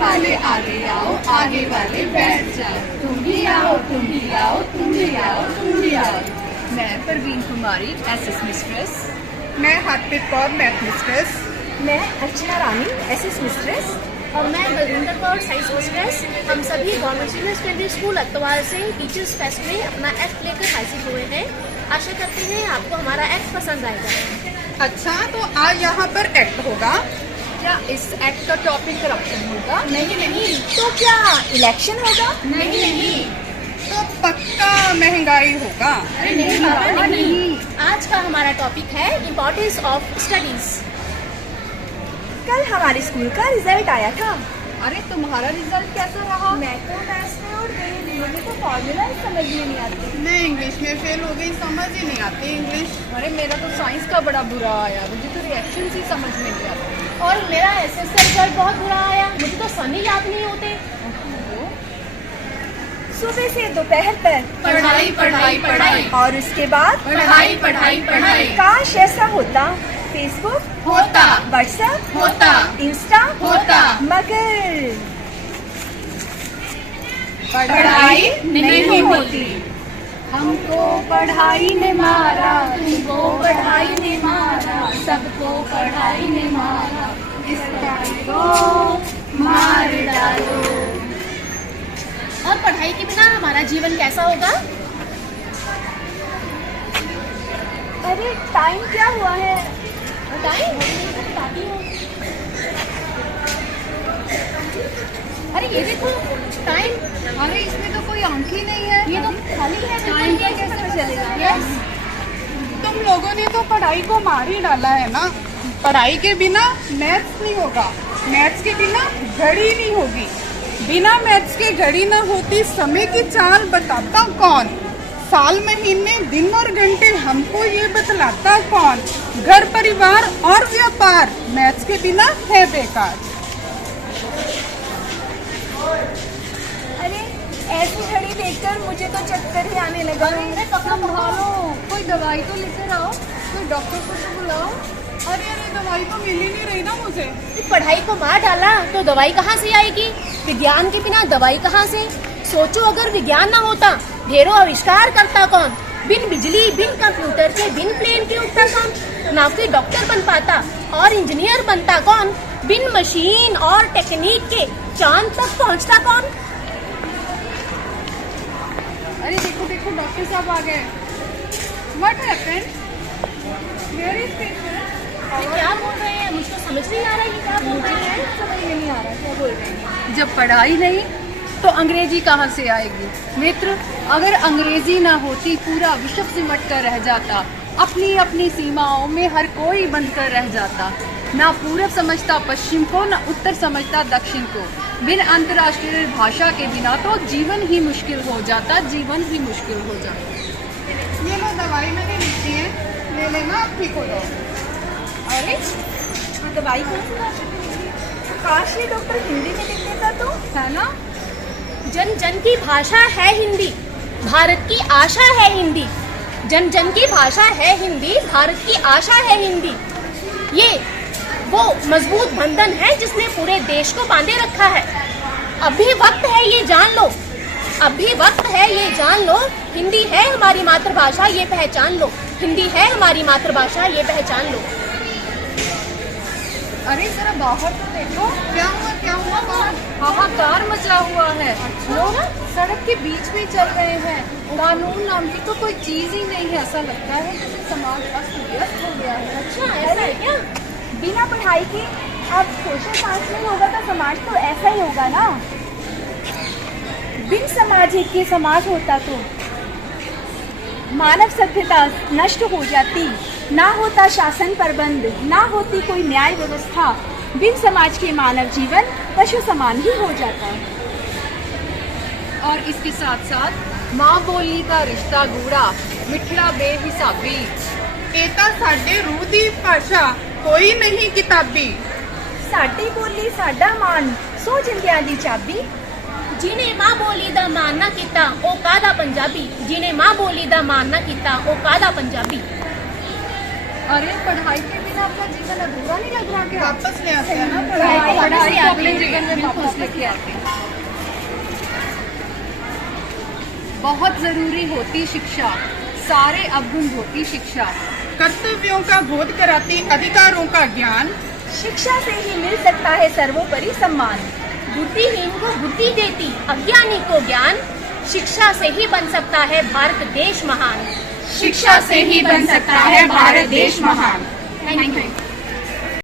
वाले आगे आओ, आगे वाले बैठ जाओ। तुम भी आओ, तुम भी आओ, तुम भी आओ, तुम भी आओ। मैं परवीन कुमारी एसएस मिस्ट्रेस। मैं हरप्रीत कौर मैथ मिस्ट्रेस। मैं अर्चना रानी एसएस मिस्ट्रेस। और मैं बलविंदर कौर साइंस मिस्ट्रेस। हम सभी गवर्नमेंट सीनियर सेकेंडरी स्कूल अत्तवाल से टीचर्स फेस्ट में अपना एक्ट लेकर हासिल हुए हैं। आशा करते हैं आपको हमारा एक्ट पसंद आएगा। अच्छा, तो आज यहाँ पर एक्ट होगा। क्या इस एक्ट का टॉपिक करप्शन होगा? नहीं। तो क्या इलेक्शन होगा? नहीं। तो पक्का महंगाई होगा। अरे नहीं। आज का हमारा टॉपिक है इम्पोर्टेंस ऑफ स्टडीज। कल हमारे स्कूल का रिजल्ट आया था। अरे तुम्हारा रिजल्ट कैसा रहा? मैं तो मैथ्स में और गई, मुझे तो फॉर्मूला ही समझ में नहीं आती। मैं इंग्लिश में फेल हो गई, समझ ही नहीं आती इंग्लिश। अरे मेरा तो साइंस का बड़ा बुरा आया, मुझे तो रिएक्शन ही समझ में नहीं आते। और मेरा एसएस का रिजल्ट बहुत बुरा आया, मुझे तो सन ही याद नहीं होते। सुबह से दोपहर तक पढ़ाई पढ़ाई पढ़ाई और उसके बाद पढ़ाई पढ़ाई पढ़ाई काश ऐसा होता। फेसबुक होता व्हाट्सएप होता इंस्टा होता मगर पढ़ाई नहीं होती। हमको पढ़ाई ने मारा, तुमको पढ़ाई ने मारा, सबको पढ़ाई ने मारा, इस पढ़ाई को मार डालो। और पढ़ाई के बिना हमारा जीवन कैसा होगा? अरे टाइम क्या हुआ है? टाइम बताती हूँ। अरे ये देखो टाइम। अरे इसमें तो कोई अंक ही नहीं है। ये तो खाली है। टाइम का कैसे चलेगा? यस। तुम लोगों ने तो पढ़ाई को मार ही डाला है ना। पढ़ाई के बिना मैथ्स नहीं होगा, मैथ्स के बिना घड़ी नहीं होगी, बिना मैथ्स के घड़ी न होती। समय की चाल बताता कौन? साल महीने दिन और घंटे हमको ये बतलाता कौन? घर परिवार और व्यापार मैथ्स के बिना है बेकार। अरे ऐसी घड़ी देखकर मुझे तो चक्कर ही आने लगा। अरे पकड़ो पकड़ो। कोई दवाई तो लेकर आओ, कोई डॉक्टर को तो बुलाओ। अरे दवाई तो मिल ही नहीं रही ना मुझे। पढ़ाई को मार डाला तो दवाई कहाँ से आएगी? विज्ञान के बिना दवाई कहाँ से? सोचो अगर विज्ञान ना होता, ढेरों आविष्कार करता कौन? बिन बिजली बिन कंप्यूटर के बिन प्लेन के उड़ता कौन? ना कोई डॉक्टर बन पाता और इंजीनियर बनता कौन? बिन मशीन और टेक्निक के चांद तक पहुँचता कौन? अरे देखो देखो, डॉक्टर साहब आ गए। What happened? Where is patient? ये क्या बोल रहे हैं? मुझको समझ नहीं आ रहा है ये क्या बोल रहे हैं। समझ में नहीं आ रहा क्या बोल रहे हैं। जब पढ़ाई नहीं तो अंग्रेजी कहाँ से आएगी? मित्र, अगर अंग्रेजी ना होती पूरा विश्व सिमट कर रह जाता, अपनी अपनी सीमाओं में हर कोई बंद कर रह जाता। ना पूरब समझता पश्चिम को, ना उत्तर समझता दक्षिण को। बिन अंतर्राष्ट्रीय भाषा के बिना तो जीवन ही मुश्किल हो जाता, जीवन ही मुश्किल हो जाता। ये लो दवाई मैंने लिखी है, ले लेना, आप ठीक हो जाओ। अरे दवाई कौन सी? काश ये डॉक्टर हिंदी में लिख देता तो। है ना? जन जन की भाषा है हिंदी, भारत की आशा है हिंदी। जन जन की भाषा है हिंदी, भारत की आशा है हिंदी। ये वो मजबूत बंधन है जिसने पूरे देश को बांधे रखा है। अभी वक्त है ये जान लो, अभी वक्त है ये जान लो। हिंदी है हमारी मातृभाषा, ये पहचान लो। हिंदी है हमारी मातृभाषा, ये पहचान लो। अरे जरा बाहर तो देखो, क्या हुआ क्या हुआ? बाहर हाहाकार मचा हुआ है। लोग सड़क के बीच में चल रहे हैं। कानून नाम की तो कोई चीज ही नहीं है। ऐसा लगता है जैसे समाज अस्त व्यस्त हो गया है। अच्छा ऐसा है क्या? बिना पढ़ाई के अब सोशल साइंस नहीं होगा तो समाज तो ऐसा ही होगा ना। बिन समाज हित के समाज होता तो मानव सभ्यता नष्ट हो जाती। ना होता शासन प्रबंध, ना होती कोई न्याय व्यवस्था। बिन समाज के मानव जीवन पशु समान ही हो जाता। और इसके साथ साथ माँ बोली का रिश्ता गूढ़ा, मिठड़ा बेहिसाबी। एता साडे रूह दी भाषा, कोई नहीं किताबी। साडी बोली साडा मान, सो जिंदियां दी चाबी। जिन्हें माँ बोली दा मान ना कीता ओ कादा पंजाबी। जिन्हें माँ बोली दा मान ना कीता ओ कादा पंजाबी। अरे पढ़ाई के बिना बिना अपना जीवन अधूरा नहीं लग रहा क्या? वापस ले आते हैं ना पढ़ाई को अपने जीवन में वापस लेके आते हैं। बहुत जरूरी होती शिक्षा, सारे अवगुण होती शिक्षा। कर्तव्यों का बोध कराती अधिकारों का ज्ञान, शिक्षा से ही मिल सकता है सर्वोपरि सम्मान। बुद्धिहीन को बुद्धि देती, अज्ञानी को ज्ञान। शिक्षा से ही बन सकता है भारत देश महान। शिक्षा से ही बन सकता है भारत देश महान। Thank you.